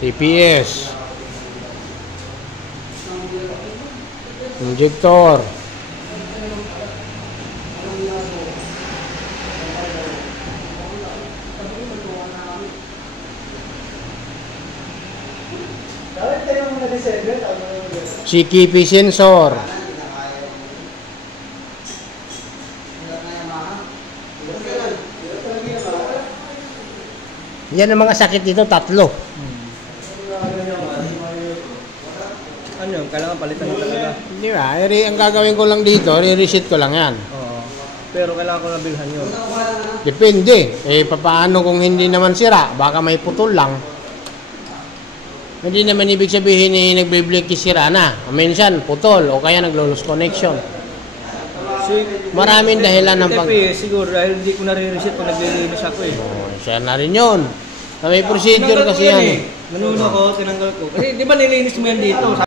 TPS. Injector. CKP sensor. Yan ang mga sakit dito, tatlo. Ano yun? Kailangan palitan na talaga. Di ba? Ang gagawin ko lang dito, re-reset ko lang yan. Oo. Pero kailangan ko nabilhan yun. Depende. Papaano kung hindi naman sira? Baka may putol lang. Hindi naman ibig sabihin nagbe-blink sira na. Minsan, putol o kaya naglo-lose connection. Maraming dahilan ng pag... Siguro dahil hindi ko nare-reset kung naglilinis ako eh. Siya na rin yun. May procedure kasi yan. Nanuno ko, tinanggal ko. Kasi di ba nilinis mo yan dito?